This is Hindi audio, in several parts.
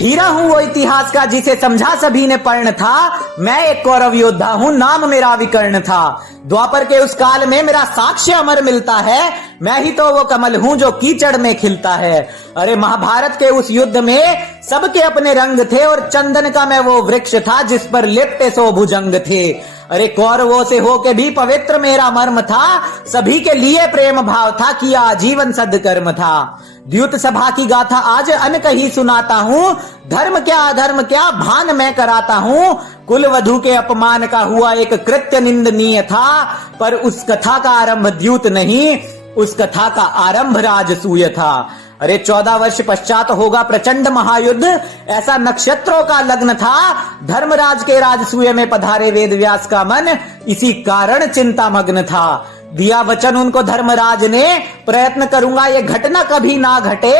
हीरा हूं वो इतिहास का जिसे समझा सभी ने पर्ण था। मैं एक कौरव योद्धा हूं, नाम मेरा विकर्ण था। द्वापर के उस काल में मेरा साक्ष्य अमर मिलता है। मैं ही तो वो कमल हूं जो कीचड़ में खिलता है। अरे महाभारत के उस युद्ध में सबके अपने रंग थे और चंदन का मैं वो वृक्ष था जिस पर लिपटे सो भुजंग थे। अरे कौरवों से होके भी पवित्र मेरा मर्म था। सभी के लिए प्रेम भाव था, किया आजीवन सदकर्म था। द्युत सभा की गाथा आज अनकही सुनाता हूँ। धर्म क्या अधर्म क्या भान मैं कराता हूँ। कुल वधु के अपमान का हुआ एक कृत्य निंदनीय था, पर उस कथा का आरंभ द्युत नहीं, उस कथा का आरंभ राजसूय था। अरे 14 वर्ष पश्चात होगा प्रचंड महायुद्ध, ऐसा नक्षत्रों का लग्न था। धर्मराज के राजसूय में पधारे वेदव्यास का मन इसी कारण चिंता मग्न था। दिया वचन उनको धर्मराज ने, प्रयत्न करूंगा ये घटना कभी ना घटे।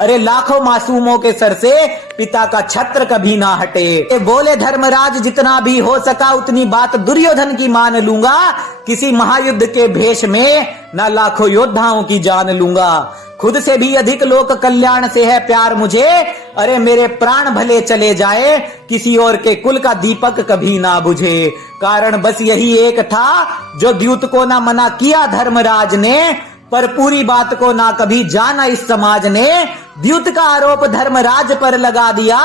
अरे लाखों मासूमों के सर से पिता का छत्र कभी ना हटे। बोले धर्मराज जितना भी हो सका उतनी बात दुर्योधन की मान लूंगा। किसी महायुद्ध के भेष में ना लाखों योद्धाओं की जान लूंगा। खुद से भी अधिक लोक कल्याण से है प्यार मुझे। अरे मेरे प्राण भले चले जाए, किसी और के कुल का दीपक कभी ना बुझे। कारण बस यही एक था जो द्युत को ना मना किया धर्मराज ने, पर पूरी बात को ना कभी जाना इस समाज ने। द्युत का आरोप धर्मराज पर लगा दिया,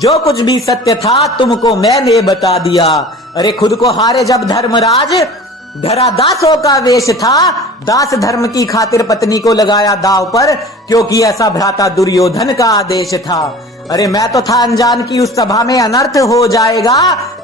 जो कुछ भी सत्य था तुमको मैंने बता दिया। अरे खुद को हारे जब धर्मराज, धरा दासों का वेश था। दास धर्म की खातिर पत्नी को लगाया दाव पर, क्योंकि ऐसा भ्राता दुर्योधन का आदेश था। अरे मैं तो था अनजान की उस सभा में अनर्थ हो जाएगा।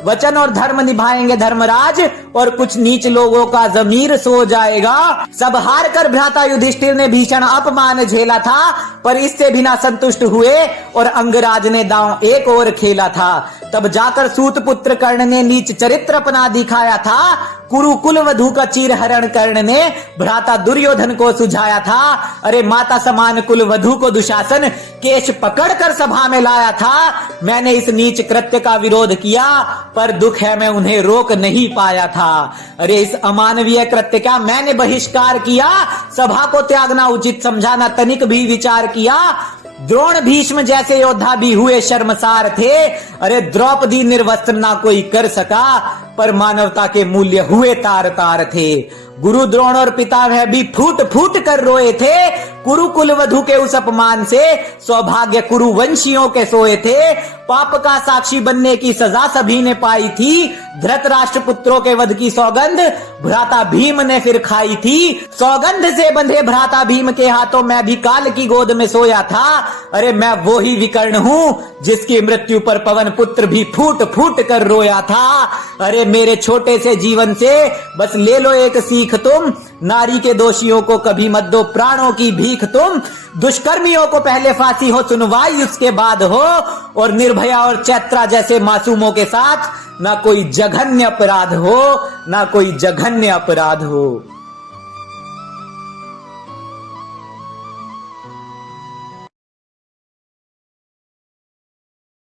वचन और धर्म निभाएंगे धर्मराज और कुछ नीच लोगों का जमीर सो जाएगा। सब हार कर भ्राता युधिष्ठिर ने भीषण अपमान झेला था, पर इससे भी ना संतुष्ट हुए और अंगराज ने दांव एक और खेला था। तब जाकर सूत पुत्र कर्ण ने नीच चरित्र अपना दिखाया था। कुरु कुल वधु का चीर हरण कर्ण ने भ्राता दुर्योधन को सुझाया था। अरे माता समान कुल वधु को दुशासन केश पकड़कर सभा में लाया था। मैंने इस नीच कृत्य का विरोध किया, पर दुख है मैं उन्हें रोक नहीं पाया था। अरे इस अमानवीय कृत्य का मैंने बहिष्कार किया। सभा को त्यागना उचित समझा, ना तनिक भी विचार किया। द्रोण भीष्म जैसे योद्धा भी हुए शर्मसार थे। अरे द्रौपदी निर्वस्त्र ना कोई कर सका, पर मानवता के मूल्य हुए तार तार थे। गुरु द्रोण और पितामह भी फूट फूट कर रोए थे। कुरु कुल वधु के उस अपमान से सौभाग्य कुरु वंशियों के सोए थे। पाप का साक्षी बनने की सजा सभी ने पाई थी। धृतराष्ट्र पुत्रों के वध की सौगंध भ्राता भीम ने फिर खाई थी। सौगंध से बंधे भ्राता भीम के हाथों मैं भी काल की गोद में सोया था। अरे मैं वो ही विकर्ण हूँ जिसकी मृत्यु पर पवन पुत्र भी फूट फूट कर रोया था। अरे मेरे छोटे से जीवन से बस ले लो एक सीख तुम, नारी के दोषियों को कभी मत दो प्राणों की भीख तुम। दुष्कर्मियों को पहले फांसी हो सुनवाई उसके बाद हो, और निर्भया और चैत्रा जैसे मासूमों के साथ ना कोई जघन्य अपराध हो, ना कोई जघन्य अपराध हो।